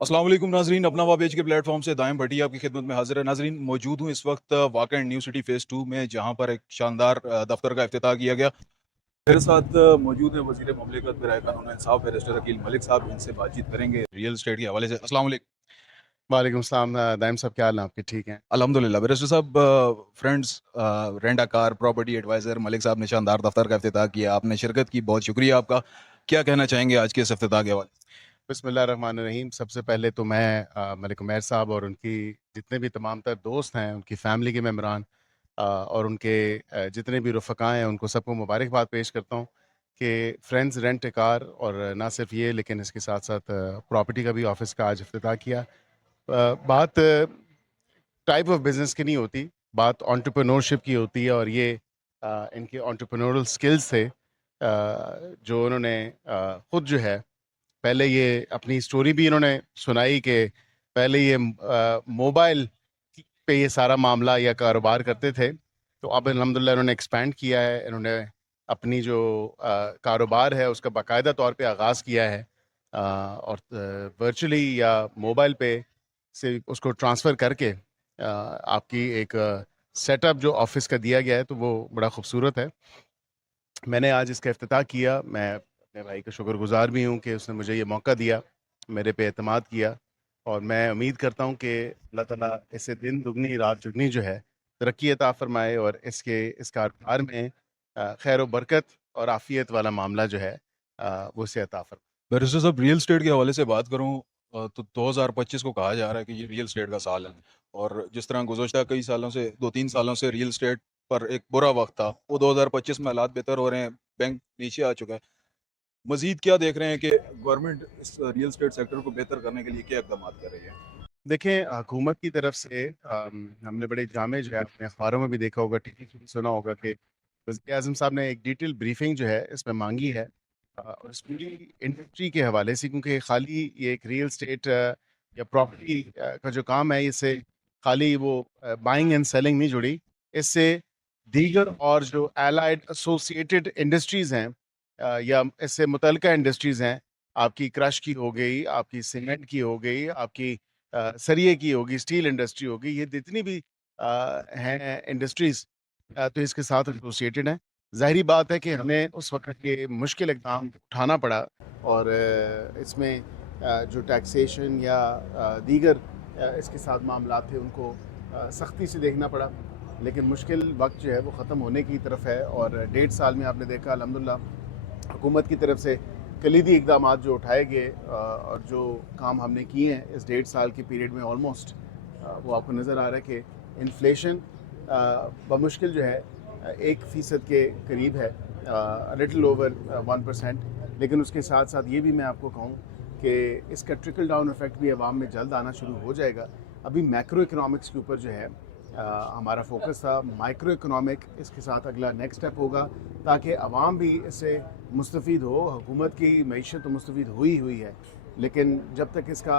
अस्सलाम वालेकुम नाजरीन, अपना पेज के प्लेटफॉर्म से दायम भट्टी आपकी खिदमत में हाजिर है। नाजरीन, मौजूद हूँ इस वक्त वाक़ा न्यू सिटी फेज़ 2 में, जहाँ पर एक शानदार दफ्तर का इफ्तिताह किया गया। मेरे साथ मौजूद है वज़ीर ममलिकत बराए कानून व इंसाफ बैरिस्टर अकील मलिक साहब। इनसे बातचीत करेंगे रियल एस्टेट के हवाले से। अस्सलाम वालेकुम। वालेकुम सलाम। दाइम साहब, क्या हाल है आपके? ठीक हैं? अल्हम्दुलिल्लाह। बैरिस्टर साहब, friends rent a car property adviser Malik साहब ने शानदार दफ्तर का इफ्तिताह किया। आपने शिरकत की, बहुत शुक्रिया आपका। क्या कहना चाहेंगे आज के इस इफ्तिताह के हवाले से? बिस्मिल्लाहिर्रहमानिर्रहीम। सबसे पहले तो मैं मलिक उमैर साहब और उनकी जितने भी तमाम तर दोस्त हैं, उनकी फ़ैमिली के मेंबरान और उनके जितने भी रफ़क़ा हैं, उनको सबको मुबारकबाद पेश करता हूँ कि फ्रेंड्स रेंट ए कार, और ना सिर्फ ये लेकिन इसके साथ-साथ प्रॉपर्टी का भी ऑफ़िस का आज इफ्तिताह किया। बात टाइप ऑफ बिज़नेस की नहीं होती, बात एंटरप्रेन्योरशिप की होती है, और ये इनके एंटरप्रेन्योरल स्किल्स थे जो उन्होंने खुद जो है, पहले ये अपनी स्टोरी भी इन्होंने सुनाई कि पहले ये मोबाइल पे ये सारा मामला या कारोबार करते थे, तो अब अल्हम्दुलिल्लाह इन्होंने एक्सपैंड किया है। इन्होंने अपनी जो कारोबार है उसका बाकायदा तौर पे आगाज़ किया है, और वर्चुअली या मोबाइल पे से उसको ट्रांसफ़र करके आपकी एक सेटअप जो ऑफ़िस का दिया गया है, तो वो बड़ा खूबसूरत है। मैंने आज इसका इफ्तिताह किया। मैं अपने भाई का शुक्रगुज़ार भी हूँ कि उसने मुझे ये मौका दिया, मेरे पे एतमाद किया, और मैं उम्मीद करता हूँ कि अल्लाह ताला इससे दिन दुगनी रात चुगनी जो है तरक्की अता फ़रमाए, और इस कारोबार में खैर व बरकत और आफ़ियत वाला मामला जो है वो इसे अता फ़रमाए। बैरिस्टर साहब, रियल एस्टेट के हवाले से बात करूं तो 2025 को कहा जा रहा है कि ये रियल एस्टेट का साल है। और जिस तरह गुज़श्ता कई सालों से 2-3 सालों से रियल एस्टेट पर एक बुरा वक्त था, वो 2025 में हालात बेहतर हो रहे हैं, बैंक नीचे आ चुका है। मज़ीद क्या देख रहे हैं कि गवर्नमेंट इस रियल एस्टेट सेक्टर को बेहतर करने के लिए क्या इक़दामात कर रही है? देखें, हुकूमत की तरफ से हमने बड़े जामे जो है अपने अखबारों में भी देखा होगा, टीवी पे भी सुना होगा कि वज़ीर आज़म साहब ने एक डिटेल ब्रीफिंग जो है इसमें मांगी है, और इस पूरी इंडस्ट्री के हवाले से, क्योंकि खाली ये एक रियल स्टेट या प्रॉपर्टी का जो काम है, इससे खाली वो बाइंग एंड सेलिंग नहीं जुड़ी, इससे दीगर और जो एलाइड एसोसिएटेड इंडस्ट्रीज़ हैं या इससे मुतल्लिका इंडस्ट्रीज़ हैं, आपकी क्रश की हो गई, आपकी सीमेंट की हो गई, आपकी सरिये की होगी, स्टील इंडस्ट्री होगी, ये जितनी भी हैं इंडस्ट्रीज़, तो इसके साथ एसोसिएटेड हैं। ज़ाहिरी बात है कि हमें उस वक़्त ये मुश्किल इक़दाम उठाना पड़ा, और इसमें जो टैक्सेशन या दीगर इसके साथ मामलात थे, उनको सख्ती से देखना पड़ा। लेकिन मुश्किल वक़्त जो है वो ख़त्म होने की तरफ है, और 1.5 साल में आपने देखा अल्हम्दुलिल्लाह हुकूमत की तरफ से कलीदी इक़दामात जो उठाए गए, और जो काम हमने किए हैं इस 1.5 साल के पीरियड में, ऑलमोस्ट वो आपको नज़र आ रहा है कि इन्फ्लेशन बमुश्किल जो है 1% के करीब है, लिटिल ओवर 1%। लेकिन उसके साथ साथ ये भी मैं आपको कहूँ कि इसका ट्रिकल डाउन इफ़ेक्ट भी अवाम में जल्द आना शुरू हो जाएगा। अभी मैक्रो इकनॉमिक्स के ऊपर जो है हमारा फोकस था, माइक्रो इकनॉमिक इसके साथ अगला नेक्स्ट स्टेप होगा, ताकि अवाम भी इससे मुस्तफ़ीद हो। हुकूमत की मईशत तो मुस्तफ़ीद हुई है, लेकिन जब तक इसका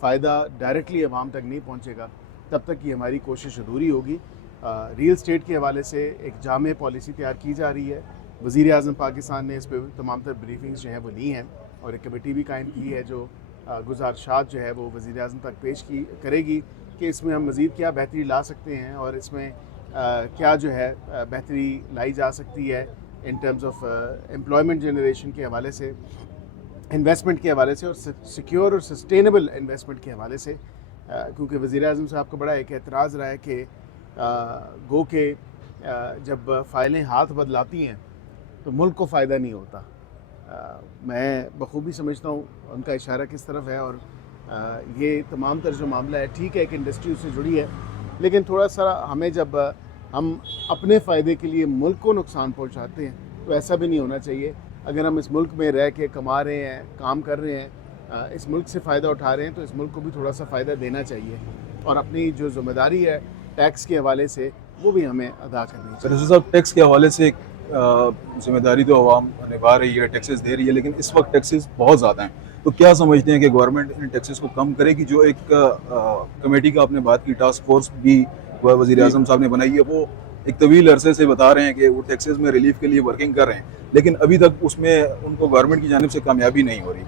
फ़ायदा डायरेक्टली अवाम तक नहीं पहुँचेगा, तब तक की हमारी कोशिश अधूरी होगी। रियल स्टेट के हवाले से एक जामे पॉलिसी तैयार की जा रही है। वज़ीर आज़म पाकिस्तान ने इस पर तमाम तर ब्रीफिंग्स जो हैं वो ली हैं, और एक कमेटी भी कायम की है जो गुज़ारिशात जो है वो वज़ीर आज़म तक पेश की करेगी कि इसमें हम मज़ीद क्या बेहतरी ला सकते हैं, और इसमें क्या जो है बेहतरी लाई जा सकती है in terms of employment generation के हवाले से, इन्वेस्टमेंट के हवाले से, और सिक्योर और सस्टेनेबल इन्वेस्टमेंट के हवाले से। क्योंकि वज़ीर आज़म साहब का बड़ा एक एतराज़ रहा है कि गो के जब फ़ाइलें हाथ बदलाती हैं तो मुल्क को फ़ायदा नहीं होता। मैं बखूबी समझता हूँ उनका इशारा किस तरफ है, और ये तमाम तर जो मामला है, ठीक है एक इंडस्ट्री उससे जुड़ी है, लेकिन थोड़ा सा हमें जब हम अपने फ़ायदे के लिए मुल्क को नुकसान पहुँचाते हैं, तो ऐसा भी नहीं होना चाहिए। अगर हम इस मुल्क में रह के कमा रहे हैं, काम कर रहे हैं, इस मुल्क से फ़ायदा उठा रहे हैं, तो इस मुल्क को भी थोड़ा सा फ़ायदा देना चाहिए, और अपनी जो ज़िम्मेदारी है टैक्स के हवाले से वो भी हमें अदा करनी चाहिए। बैरिस्टर साहब, टैक्स के हवाले से एक जिम्मेदारी तो आवाम निभा रही है, टैक्सेस दे रही है, लेकिन इस वक्त टैक्सेस बहुत ज़्यादा हैं। तो क्या समझते हैं कि गवर्नमेंट इन टैक्सेस को कम करेगी? जो एक कमेटी का आपने बात की, टास्क फोर्स भी वज़ीर आज़म साहब ने बनाई है, वो एक तवील अरसे से बता रहे हैं कि वो टैक्सेस में रिलीफ के लिए वर्किंग कर रहे हैं, लेकिन अभी तक उसमें उनको गवर्नमेंट की जानिब से कामयाबी नहीं हो रही।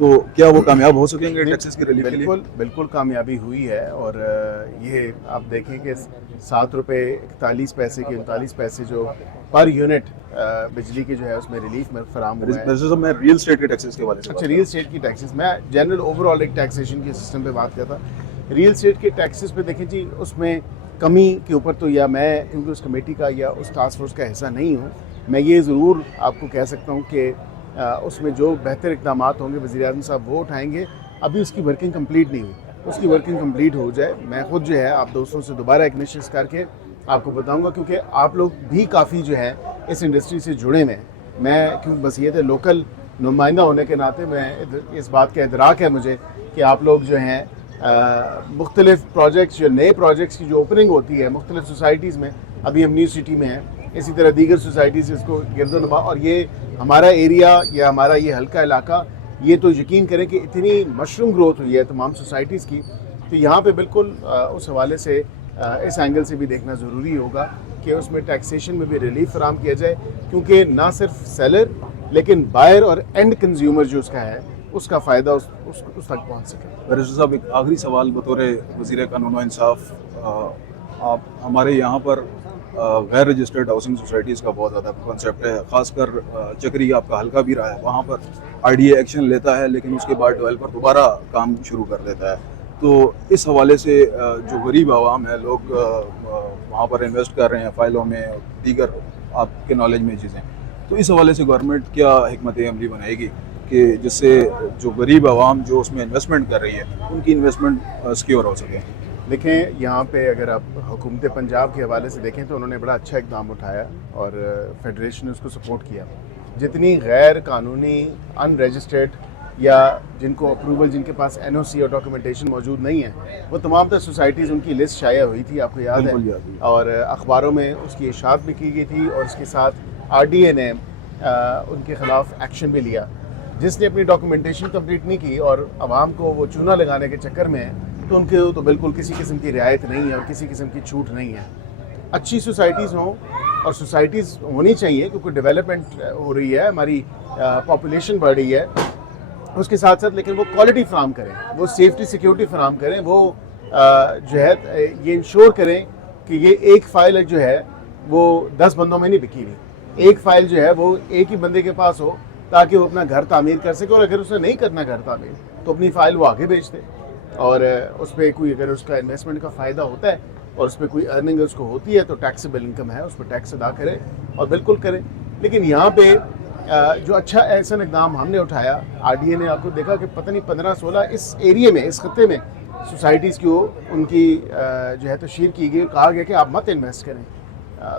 تو کیا وہ کامیاب ہو سکیں گے ٹیکسز کی ریلیف کے لیے؟ بالکل بالکل کامیابی ہوئی ہے، اور یہ آپ دیکھیں کہ 7 روپے 41 پیسے کی 39 پیسے جو پر یونٹ بجلی کی جو ہے اس میں ریلیف میں فراہم ہوا ہے۔ ویسے تو میں ریئل اسٹیٹ کے ٹیکسز کے حوالے سے اچھا، ریئل اسٹیٹ کی ٹیکسز، میں جنرل اوور آل ایک ٹیکسیشن کے سسٹم پہ بات کرتا۔ ریئل اسٹیٹ کے ٹیکسز پہ دیکھیں جی، اس میں کمی کے اوپر تو یا میں کیونکہ اس کمیٹی کا یا اس ٹاسک فورس کا حصہ نہیں ہوں، میں یہ ضرور آپ کو کہہ سکتا ہوں کہ اس میں جو بہتر اقدامات ہوں گے وزیر اعظم صاحب وہ اٹھائیں گے۔ ابھی اس کی ورکنگ کمپلیٹ نہیں ہوئی، اس کی ورکنگ کمپلیٹ ہو جائے میں خود جو ہے آپ دوستوں سے دوبارہ ایک نشست کر کے آپ کو بتاؤں گا، کیونکہ آپ لوگ بھی کافی جو ہے اس انڈسٹری سے جڑے ہوئے ہیں۔ میں کیونکہ بس یہ تھے لوکل نمائندہ ہونے کے ناطے میں اس بات کا ادراک ہے مجھے کہ آپ لوگ جو ہیں مختلف پروجیکٹس، جو نئے پروجیکٹس کی جو اوپننگ ہوتی ہے مختلف سوسائٹیز میں، ابھی ہم نیو سٹی میں ہیں، اسی طرح دیگر سوسائٹیز اس کو گرد و نما، اور یہ ہمارا ایریا یا ہمارا یہ ہلکا علاقہ، یہ تو یقین کریں کہ اتنی مشروم گروتھ ہوئی ہے تمام سوسائٹیز کی، تو یہاں پہ بالکل اس حوالے سے اس اینگل سے بھی دیکھنا ضروری ہوگا کہ اس میں ٹیکسیشن میں بھی ریلیف فراہم کیا جائے، کیونکہ نہ صرف سیلر لیکن بائر اور اینڈ کنزیومر جو اس کا ہے اس کا فائدہ اس تک پہنچ سکے۔ رجسٹر صاحب، ایک آخری سوال بطور وزیر قانون و انصاف، آپ ہمارے یہاں پر غیر رجسٹرڈ ہاؤسنگ سوسائٹیز کا بہت زیادہ کنسیپٹ ہے، خاص کر چکری آپ کا حلقہ بھی رہا ہے، وہاں پر آر ڈی اے ایکشن لیتا ہے لیکن اس کے بعد ڈیولپر دوبارہ کام شروع کر دیتا ہے، تو اس حوالے سے جو غریب عوام ہے، لوگ وہاں پر انویسٹ کر رہے ہیں فائلوں میں، دیگر آپ کے نالج میں چیزیں، تو اس حوالے سے گورنمنٹ کیا حکمت عملی بنائے گی کہ جس سے جو غریب عوام جو اس میں انویسٹمنٹ کر رہی ہے ان کی انویسٹمنٹ سکیور ہو سکے؟ دیکھیں، یہاں پہ اگر آپ حکومت پنجاب کے حوالے سے دیکھیں تو انہوں نے بڑا اچھا اقدام اٹھایا اور فیڈریشن نے اس کو سپورٹ کیا۔ جتنی غیر قانونی ان رجسٹرڈ یا جن کو اپروول، جن کے پاس این او سی اور ڈاکومنٹیشن موجود نہیں ہے، وہ تمام تر سوسائٹیز، ان کی لسٹ شائع ہوئی تھی، آپ کو یاد ہے، بالکل یاد ہے، اور اخباروں میں اس کی اشاعت بھی کی گئی تھی، اور اس کے ساتھ آر ڈی اے نے ان کے خلاف ایکشن بھی لیا۔ جس نے اپنی ڈاکومنٹیشن کمپلیٹ نہیں کی اور عوام کو وہ چونا لگانے کے چکر میں تو ان کے تو بالکل کسی قسم کی رعایت نہیں ہے اور کسی قسم کی چھوٹ نہیں ہے۔ اچھی سوسائٹیز ہوں، اور سوسائٹیز ہونی چاہیے کیونکہ ڈیولپمنٹ ہو رہی ہے، ہماری پاپولیشن بڑھ رہی ہے، اس کے ساتھ ساتھ لیکن وہ کوالٹی فراہم کریں، وہ سیفٹی سیکیورٹی فراہم کریں، وہ جو ہے یہ انشور کریں کہ یہ ایک فائل جو ہے وہ 10 بندوں میں نہیں بکی ہوئی، ایک فائل جو ہے وہ ایک ہی بندے کے پاس ہو تاکہ وہ اپنا گھر تعمیر کر سکے، اور اگر اسے نہیں کرنا گھر تعمیر تو اپنی فائل وہ آگے بیچ دے، اور اس پہ کوئی اگر اس کا انویسٹمنٹ کا فائدہ ہوتا ہے اور اس پہ کوئی ارننگ اس کو ہوتی ہے تو ٹیکسیبل انکم ہے، اس پہ ٹیکس ادا کرے اور بالکل کرے۔ لیکن یہاں پہ جو اچھا احسن اقدام ہم نے اٹھایا، آر ڈی اے نے، آپ کو دیکھا کہ پتہ نہیں 15-16 اس ایریے میں، اس خطے میں سوسائٹیز کو ان کی جو ہے تشہیر کی گئی، کہا گیا کہ آپ مت انویسٹ کریں،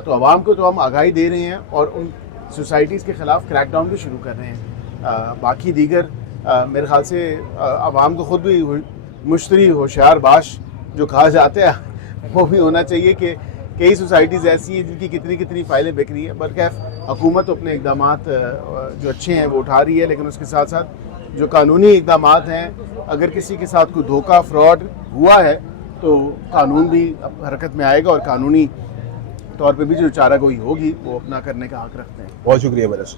تو عوام کو تو ہم آگاہی دے رہے ہیں اور ان سوسائٹیز کے خلاف کریک ڈاؤن بھی شروع کر رہے ہیں۔ باقی دیگر میرے خیال سے عوام کو خود بھی مشتری ہوشیار باش جو کہا جاتا ہے وہ بھی ہونا چاہیے کہ کئی سوسائٹیز ایسی ہیں جن کی کتنی فائلیں بک رہی ہیں، برخلاف حکومت اپنے اقدامات جو اچھے ہیں وہ اٹھا رہی ہے، لیکن اس کے ساتھ ساتھ جو قانونی اقدامات ہیں، اگر کسی کے ساتھ کوئی دھوکہ فراڈ ہوا ہے تو قانون بھی حرکت میں آئے گا، اور قانونی طور پہ بھی جو چارہ گوئی ہوگی وہ اپنا کرنے کا حق رکھتے ہیں۔ بہت شکریہ برس۔